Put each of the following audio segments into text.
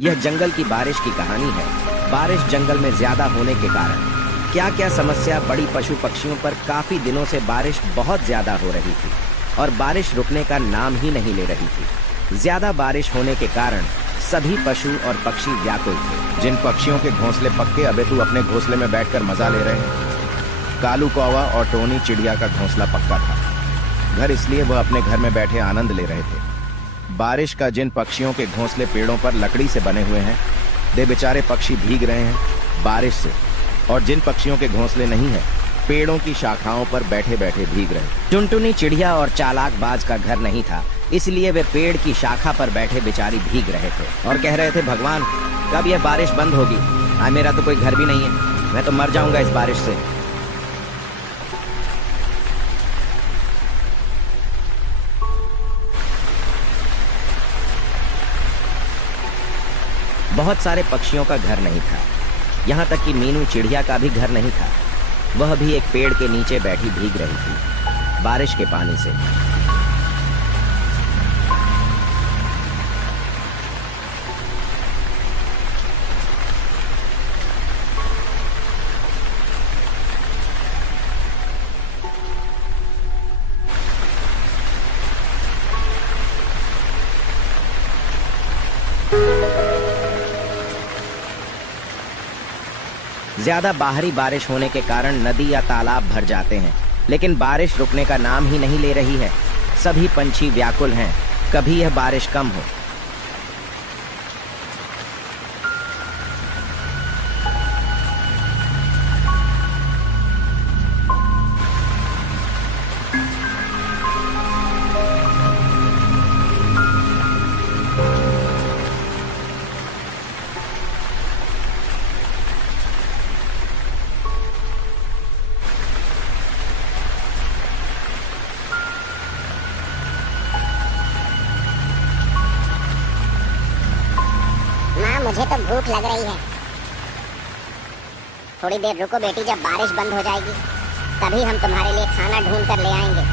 यह जंगल की बारिश की कहानी है। बारिश जंगल में ज्यादा होने के कारण क्या क्या समस्या बड़ी पशु पक्षियों पर। काफी दिनों से बारिश बहुत ज्यादा हो रही थी और बारिश रुकने का नाम ही नहीं ले रही थी। ज्यादा बारिश होने के कारण सभी पशु और पक्षी व्याकुल थे। जिन पक्षियों के घोंसले पक्के अबे तू अपने घोंसले में बैठकर मजा ले रहे हैं। कालू कौवा और टोनी चिड़िया का घोंसला पक्का था घर, इसलिए वह अपने घर में बैठे आनंद ले रहे थे। बारिश का जिन पक्षियों के घोंसले पेड़ों पर लकड़ी से बने हुए हैं, वे बेचारे पक्षी भीग रहे हैं बारिश से। और जिन पक्षियों के घोंसले नहीं है, पेड़ों की शाखाओं पर बैठे बैठे भीग रहे हैं। टुनटुनी चिड़िया और चालाक बाज का घर नहीं था, इसलिए वे पेड़ की शाखा पर बैठे बेचारी भीग रहे थे और कह रहे थे, भगवान कब यह बारिश बंद होगी। मेरा तो कोई घर भी नहीं है, मैं तो मर जाऊंगा इस बारिश से। बहुत सारे पक्षियों का घर नहीं था, यहाँ तक कि मीनू चिड़िया का भी घर नहीं था। वह भी एक पेड़ के नीचे बैठी भीग रही थी बारिश के पानी से। ज्यादा बाहरी बारिश होने के कारण नदी या तालाब भर जाते हैं, लेकिन बारिश रुकने का नाम ही नहीं ले रही है। सभी पंछी व्याकुल हैं, कभी यह बारिश कम हो। मुझे तो भूख लग रही है। थोड़ी देर रुको बेटी, जब बारिश बंद हो जाएगी तभी हम तुम्हारे लिए खाना ढूंढ कर ले आएंगे।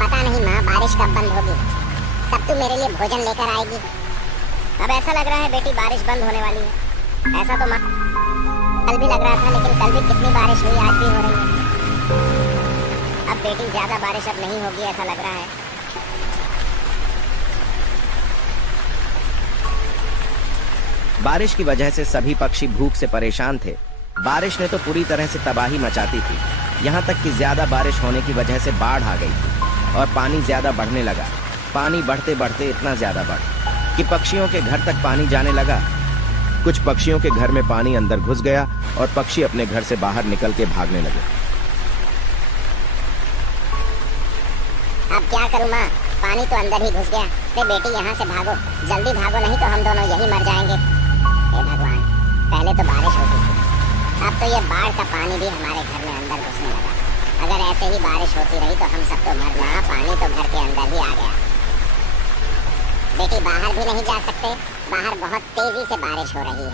पता नहीं माँ बारिश कब बंद होगी, तब तू मेरे लिए भोजन लेकर आएगी। अब ऐसा लग रहा है बेटी बारिश बंद होने वाली है। ऐसा तो माँ कल भी लग रहा था, लेकिन कल भी कितनी बारिश हुई, आज भी हो रही है। अब बेटी ज्यादा बारिश अब नहीं होगी ऐसा लग रहा है। बारिश की वजह से सभी पक्षी भूख से परेशान थे। बारिश ने तो पूरी तरह से तबाही मचाती थी, यहाँ तक कि ज्यादा बारिश होने की वजह से बाढ़ आ गई थी और पानी ज्यादा बढ़ने लगा। पानी बढ़ते बढ़ते इतना ज्यादा बढ़ कि पक्षियों के घर तक पानी जाने लगा। कुछ पक्षियों के घर में पानी अंदर घुस गया और पक्षी अपने घर से बाहर निकल के भागने लगे। अब क्या करूँ माँ, पानी तो अंदर ही घुस गया। बेटी यहाँ से भागो, जल्दी भागो, नहीं तो हम दोनों यही मर जाएंगे। हे भगवान, पहले तो बारिश होती थी, अब तो ये बाढ़ का पानी भी हमारे घर में अंदर घुसने लगा। अगर ऐसे ही बारिश होती रही तो हम सब तो मरना। पानी तो घर के अंदर ही आ गया। बेटी बाहर भी नहीं जा सकते, बाहर बहुत तेजी से बारिश हो रही है।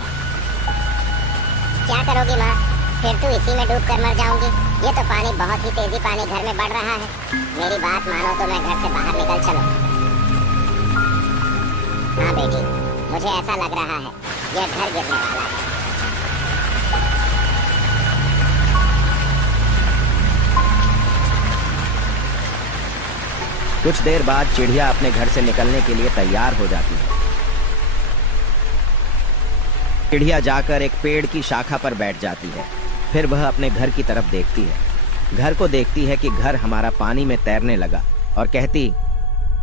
क्या करोगी माँ, फिर तू इसी में डूब कर मर जाऊंगी। ये तो पानी बहुत ही तेजी पानी घर में बढ़ रहा है। मेरी बात मानो तो मैं घर से बाहर निकल चलो। हाँ बेटी, मुझे ऐसा लग रहा है यह घर गिरने वाला है। कुछ देर बाद चिड़िया अपने घर से निकलने के लिए तैयार हो जाती है। चिड़िया जाकर एक पेड़ की शाखा पर बैठ जाती है। फिर वह अपने घर की तरफ देखती है। घर को देखती है कि घर हमारा पानी में तैरने लगा और कहती,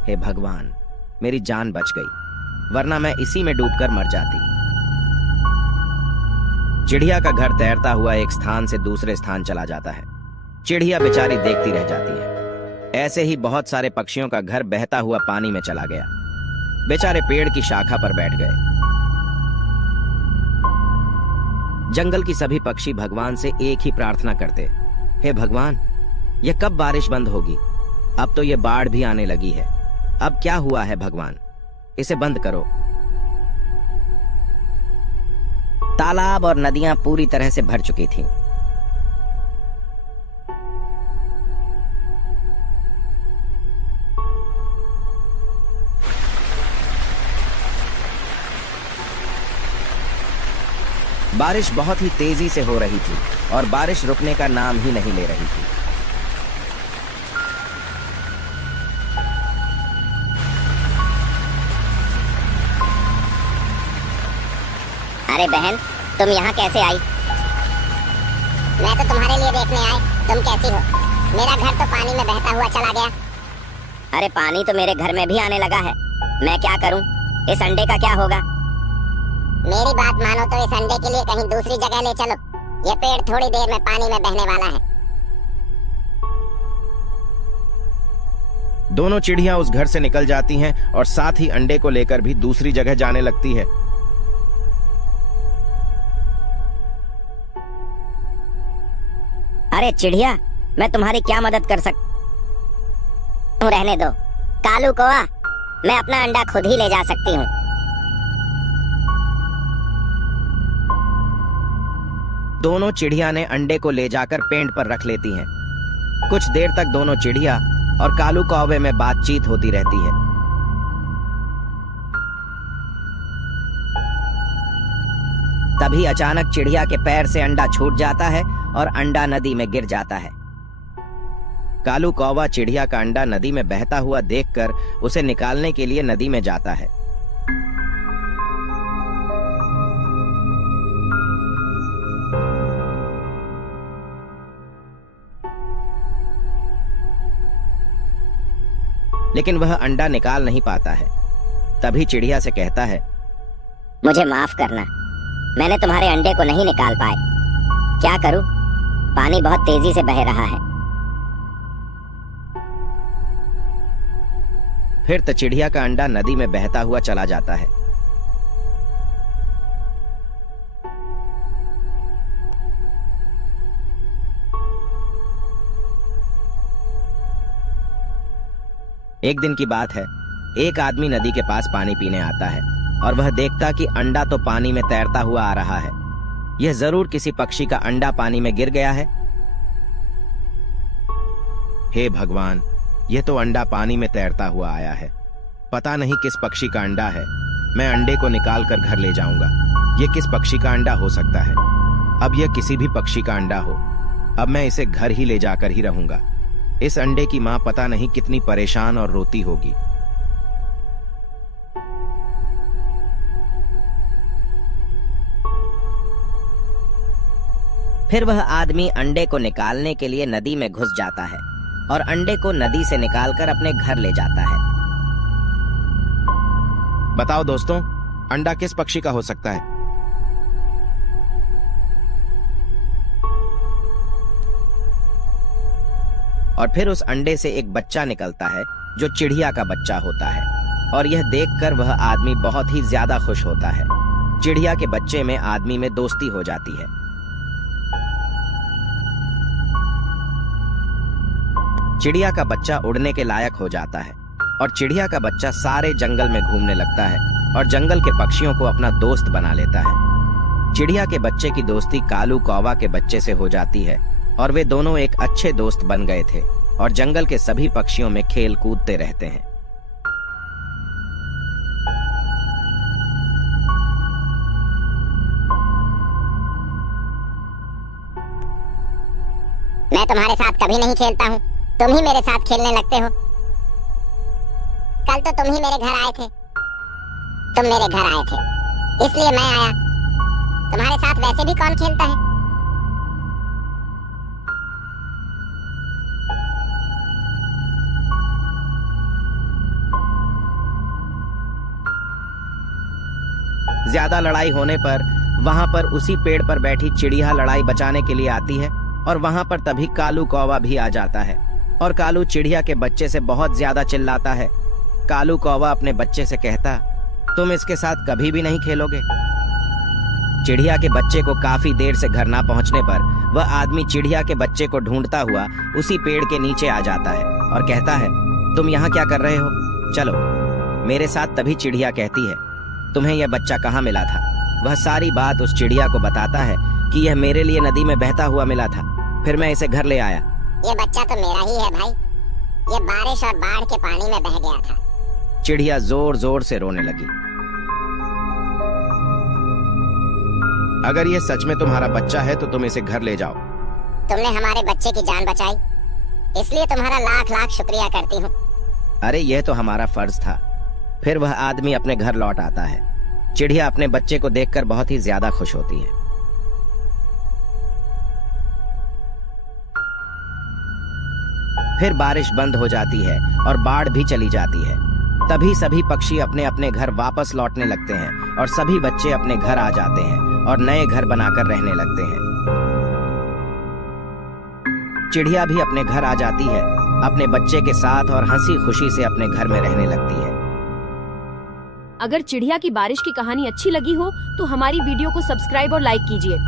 हे भगवान मेरी जान बच गई, वरना मैं इसी में डूबकर मर जाती। चिड़िया का घर तैरता हुआ एक स्थान से दूसरे स्थान चला जाता है। चिड़िया बेचारी देखती रह जाती है। ऐसे ही बहुत सारे पक्षियों का घर बहता हुआ पानी में चला गया। बेचारे पेड़ की शाखा पर बैठ गए। जंगल की सभी पक्षी भगवान से एक ही प्रार्थना करते, हे भगवान यह कब बारिश बंद होगी। अब तो यह बाढ़ भी आने लगी है। अब क्या हुआ है भगवान, इसे बंद करो। तालाब और नदियां पूरी तरह से भर चुकी थीं। बारिश बहुत ही तेजी से हो रही थी और बारिश रुकने का नाम ही नहीं ले रही थी। अरे बहन, तुम यहाँ कैसे आई? मैं तो तुम्हारे लिए देखने आई, तुम कैसी हो? मेरा घर तो पानी में बहता हुआ चला गया। अरे पानी तो मेरे घर में भी आने लगा है, मैं क्या करूं? इस अंडे का क्या होगा? मेरी बात मानो तो इस अंडे के लिए कहीं दूसरी जगह ले चलो। ये पेड़ थोड़ी देर में पानी में बहने वाला है। दोनों चिड़िया उस घर से निकल जाती हैं और साथ ही अंडे को लेकर भी दूसरी जगह जाने लगती है। अरे चिड़िया, मैं तुम्हारी क्या मदद कर रहने दो। कालू कौवा, मैं अपना अंडा खुद ही ले जा सकती हूँ। दोनों चिड़िया ने अंडे को ले जाकर पेड़ पर रख लेती हैं। कुछ देर तक दोनों चिड़िया और कालू कौवे में बातचीत होती रहती है। तभी अचानक चिड़िया के पैर से अंडा छूट जाता है और अंडा नदी में गिर जाता है। कालू कौवा चिड़िया का अंडा नदी में बहता हुआ देखकर उसे निकालने के लिए नदी में जाता है। लेकिन वह अंडा निकाल नहीं पाता है। तभी चिड़िया से कहता है, मुझे माफ करना, मैंने तुम्हारे अंडे को नहीं निकाल पाए। क्या करूं? पानी बहुत तेजी से बह रहा है। फिर तो चिड़िया का अंडा नदी में बहता हुआ चला जाता है। एक दिन की बात है, एक आदमी नदी के पास पानी पीने आता है और वह देखता कि अंडा तो पानी में तैरता हुआ आ रहा है। यह जरूर किसी पक्षी का अंडा पानी में गिर गया है। हे भगवान, यह तो अंडा पानी में तैरता हुआ आया है। पता नहीं किस पक्षी का अंडा है। मैं अंडे को निकाल कर घर ले जाऊंगा। यह किस पक्षी का अंडा हो सकता है? अब यह किसी भी पक्षी का अंडा हो, अब मैं इसे घर ही ले जाकर ही रहूंगा। इस अंडे की मां पता नहीं कितनी परेशान और रोती होगी। फिर वह आदमी अंडे को निकालने के लिए नदी में घुस जाता है और अंडे को नदी से निकालकर अपने घर ले जाता है। बताओ दोस्तों, अंडा किस पक्षी का हो सकता है? और फिर उस अंडे से एक बच्चा निकलता है जो चिड़िया का बच्चा होता है। और यह देखकर वह आदमी बहुत ही ज्यादा खुश होता है। चिड़िया के बच्चे में आदमी में दोस्ती हो जाती है। चिड़िया का बच्चा उड़ने के लायक हो जाता है और चिड़िया का बच्चा सारे जंगल में घूमने लगता है और जंगल के पक्षियों को अपना दोस्त बना लेता है। चिड़िया के बच्चे की दोस्ती कालू कौवा के बच्चे से हो जाती है और वे दोनों एक अच्छे दोस्त बन गए थे और जंगल के सभी पक्षियों में खेल कूदते रहते हैं। मैं तुम्हारे साथ कभी नहीं खेलता हूँ, तुम ही मेरे साथ खेलने लगते हो। कल तो तुम ही मेरे घर आए थे, तुम मेरे घर आए थे, इसलिए मैं आया। तुम्हारे साथ वैसे भी कौन खेलता है? ज्यादा लड़ाई होने पर वहां पर उसी पेड़ पर बैठी चिड़िया लड़ाई बचाने के लिए आती है और वहां पर तभी कालू कौवा भी आ जाता है और कालू चिड़िया के बच्चे से बहुत ज्यादा चिल्लाता है। कालू कौवा अपने बच्चे से कहता, तुम इसके साथ कभी भी नहीं खेलोगे। चिड़िया के बच्चे को काफी देर से घर ना पहुंचने पर वह आदमी चिड़िया के बच्चे को ढूंढता हुआ उसी पेड़ के नीचे आ जाता है और कहता है, तुम यहाँ क्या कर रहे हो? चलो मेरे साथ। तभी चिड़िया कहती है, तुम्हें यह बच्चा कहाँ मिला था? वह सारी बात उस चिड़िया को बताता है कि यह मेरे लिए नदी में बहता हुआ मिला था, फिर मैं इसे घर ले आया। ये बच्चा तो मेरा ही है भाई, ये बारिश और बाढ़ के पानी में बह गया था। चिड़िया जोर जोर से रोने लगी। अगर ये सच में तुम्हारा बच्चा है तो तुम इसे घर ले जाओ। तुमने हमारे बच्चे की जान बचाई, इसलिए तुम्हारा लाख लाख शुक्रिया करती हूँ। अरे यह तो हमारा फर्ज था। फिर वह आदमी अपने घर लौट आता है। चिड़िया अपने बच्चे को देखकर बहुत ही ज्यादा खुश होती है। फिर बारिश बंद हो जाती है और बाढ़ भी चली जाती है। तभी सभी पक्षी अपने अपने घर वापस लौटने लगते हैं और सभी बच्चे अपने घर आ जाते हैं और नए घर बनाकर रहने लगते हैं। चिड़िया भी अपने घर आ जाती है अपने बच्चे के साथ और हंसी खुशी से अपने घर में रहने लगती है। अगर चिड़िया की बारिश की कहानी अच्छी लगी हो तो हमारी वीडियो को सब्सक्राइब और लाइक कीजिए।